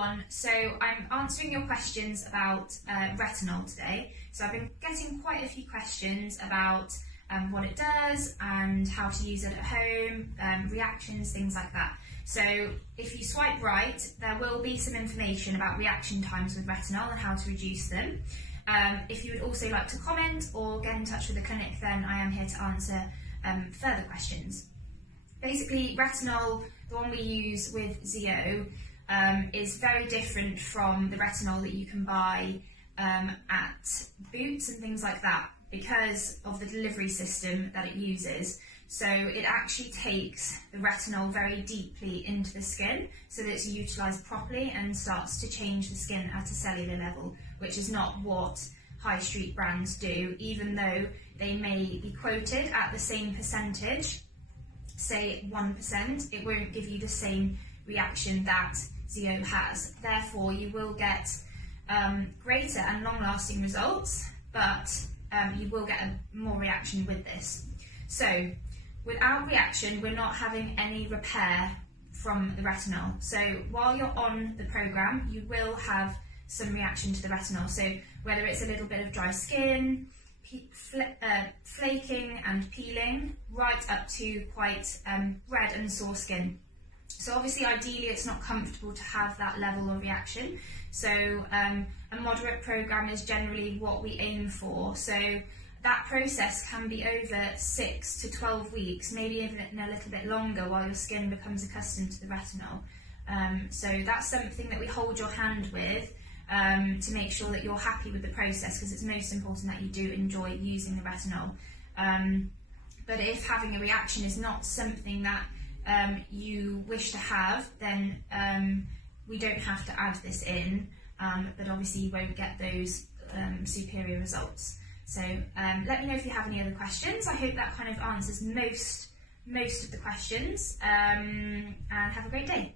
everyone. So I'm answering your questions about retinol today. So I've been getting quite a few questions about what it does and how to use it at home, reactions, things like that. So if you swipe right, there will be some information about reaction times with retinol and how to reduce them. If you would also like to comment or get in touch with the clinic, then I am here to answer further questions. Basically, retinol, the one we use with ZO, is very different from the retinol that you can buy at Boots and things like that because of the delivery system that it uses. So it actually takes the retinol very deeply into the skin so that it's utilised properly and starts to change the skin at a cellular level, which is not what high street brands do, even though they may be quoted at the same percentage, say 1%, it won't give you the same reaction that ZO has. Therefore, you will get greater and long-lasting results, but you will get more reaction with this. So, without reaction, we're not having any repair from the retinol. So, while you're on the programme, you will have some reaction to the retinol. So, whether it's a little bit of dry skin, flaking and peeling, right up to quite red and sore skin. So obviously, ideally, it's not comfortable to have that level of reaction. So a moderate programme is generally what we aim for. So that process can be over 6 to 12 weeks, maybe even a little bit longer while your skin becomes accustomed to the retinol. So that's something that we hold your hand with to make sure that you're happy with the process, because it's most important that you do enjoy using the retinol. But if having a reaction is not something that you wish to have, then we don't have to add this in, but obviously you won't get those superior results. So let me know if you have any other questions. I hope that kind of answers most of the questions, and have a great day.